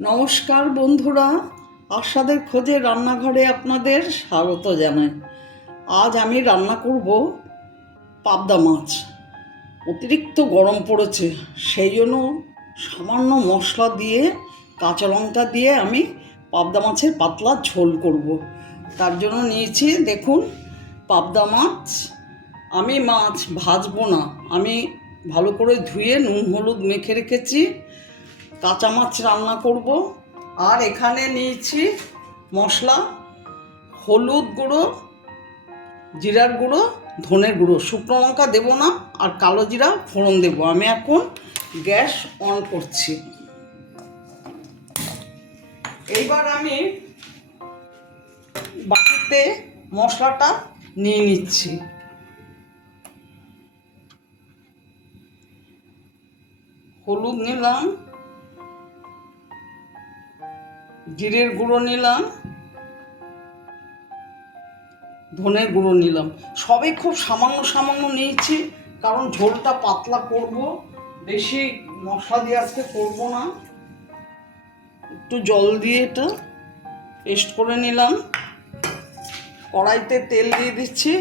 নমস্কার বন্ধুরা, আশাদের খোঁজে রান্নাঘরে আপনাদের স্বাগত জানাই। আজ আমি রান্না করব পাবদা মাছ। অতিরিক্ত গরম পড়েছে, সেই জন্য সামান্য মশলা দিয়ে, কাঁচা লঙ্কা দিয়ে আমি পাবদা মাছের পাতলা ঝোল করব। তার জন্য নিয়েছি, দেখুন, পাবদা মাছ। আমি মাছ ভাজবো না, আমি ভালো করে ধুয়ে নুন, হলুদ মেখে রেখেছি। কাঁচা মাছ রান্না করব। আর এখানে নিয়েছি মশলা, হলুদ গুঁড়ো, জিরার গুঁড়ো, ধনের গুঁড়ো। শুকনো লঙ্কা দেবো না আর কালো জিরা, ফোড়ন দেবো। আমি এখন গ্যাস অন করছি। এইবার আমি বাটিতে মশলাটা নিয়ে নিচ্ছি। হলুদ নিলাম। জিরের গুঁড়ো নিলাম, ধনের গুঁড়ো নিলাম। সবই খুব সামান্য সামান্য নিয়েছি, কারণ ঝোলটা পাতলা করব, বেশি মশলা দিয়ে আজকে করব না। একটু জল দিয়ে এটা পেস্ট করে নিলাম। কড়াইতে তেল দিয়ে দিচ্ছি,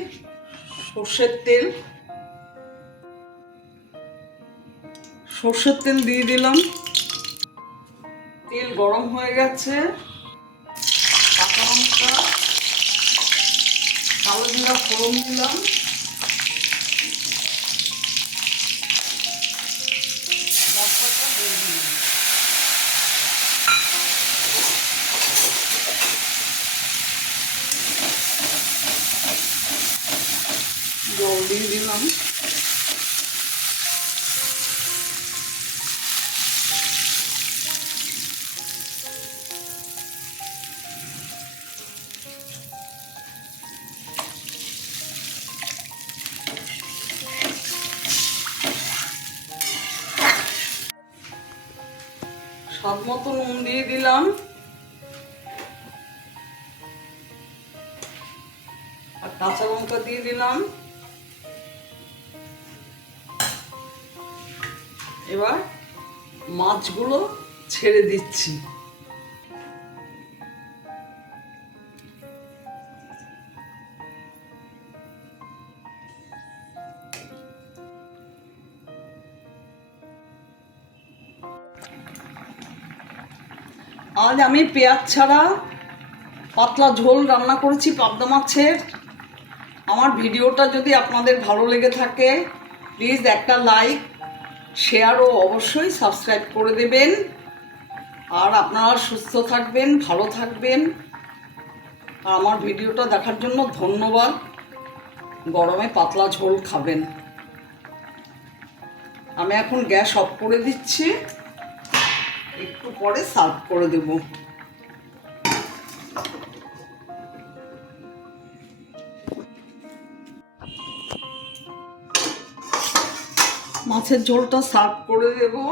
সর্ষের তেল। সর্ষের তেল দিয়ে দিলাম। গরম হয়ে গেছে। কাঁচা লঙ্কা কালো জিরা ফোড়ন দিলাম। জল দিয়ে দিলাম। স্বাদ মতো নুন দিয়ে দিলাম। আর কাঁচা লঙ্কা দিয়ে দিলাম। এবার মাছগুলো ছেড়ে দিচ্ছি। আজ আমি পেঁয়াজ ছাড়া পাতলা ঝোল রান্না করেছি পাবদা মাছের। আমার ভিডিওটা যদি আপনাদের ভালো লেগে থাকে প্লিজ একটা লাইক শেয়ার ও অবশ্যই সাবস্ক্রাইব করে দেবেন। আর আপনারা সুস্থ থাকবেন, ভালো থাকবেন। আর আমার ভিডিওটা দেখার জন্য ধন্যবাদ। গরমে পাতলা ঝোল খাবেন। আমি এখন গ্যাস অফ করে দিচ্ছি। একটু পরে সার্ভ করে দেব। মাছের ঝোলটা সার্ভ করে দেবো।